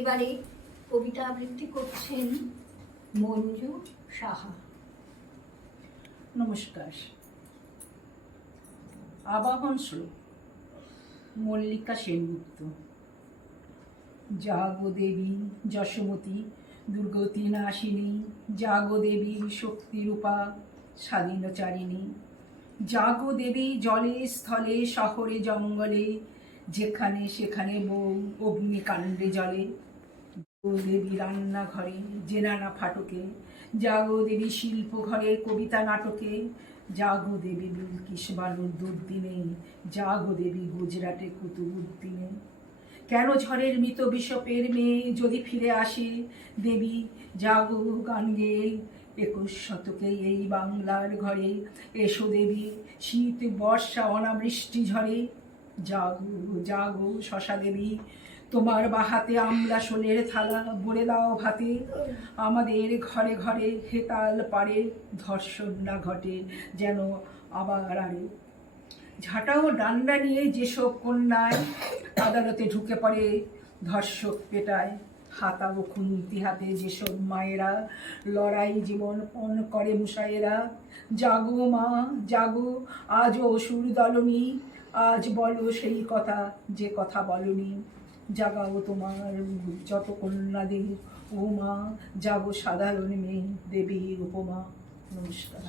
এবারে কবিতা আবৃত্তি করছেন মঞ্জু সাহা। নমস্কার। আবাহন শ্লোক, মল্লিকা সেনগুপ্ত। জাগো দেবী যশোমতী দুর্গতি নাশিনী, জাগো দেবী শক্তিরূপা স্বাধীনচারিণী, জাগো দেবী জলে স্থলে শহরে জঙ্গলে, যেখানে সেখানে বউ অগ্নিকাণ্ডে জলে। জাগো দেবী রান্নাঘরে জেনানা ফাটকে, জাগো দেবী শিল্প ঘরে কবিতা নাটকে, জাগো দেবী বিলকিস বানুর দুর্দিনে, জাগো দেবী গুজরাটে কুতুবুদ্দিনে। কেন ঝড়ের মৃত বিশপের মেয়ে যদি ফিরে আসে, দেবী জাগো গান গেয়ে 21 শতকে এই বাংলার ঘরে। এসো দেবী শীত বর্ষা অনাবৃষ্টি ঝরে, জাগো জাগো শশা দেবী তোমার বাহাতে আমলা সোলের থালা ভরে দাও ভাতে। আমাদের ঘরে ঘরে হেতাল পারে ধর্ষণ না ঘটে যেন আবার আরে। ঝাঁটা ও ডান্ডা নিয়ে যেসব কন্যায় আদালতে ঢুকে পড়ে ধর্ষক পেটায়, হাতা ও খুন্তি হাতে যেসব মায়েরা লড়াই জীবন পণ করে মুসায়েরা। জাগো মা জাগো, আজও অসুর দলনি, আজ বলো সেই কথা যে কথা বলনি। জাগাও তোমার যত কন্যাদের, ও মা জাগো সাধারণ মেয়ে দেবীর উপমা। নমস্কার।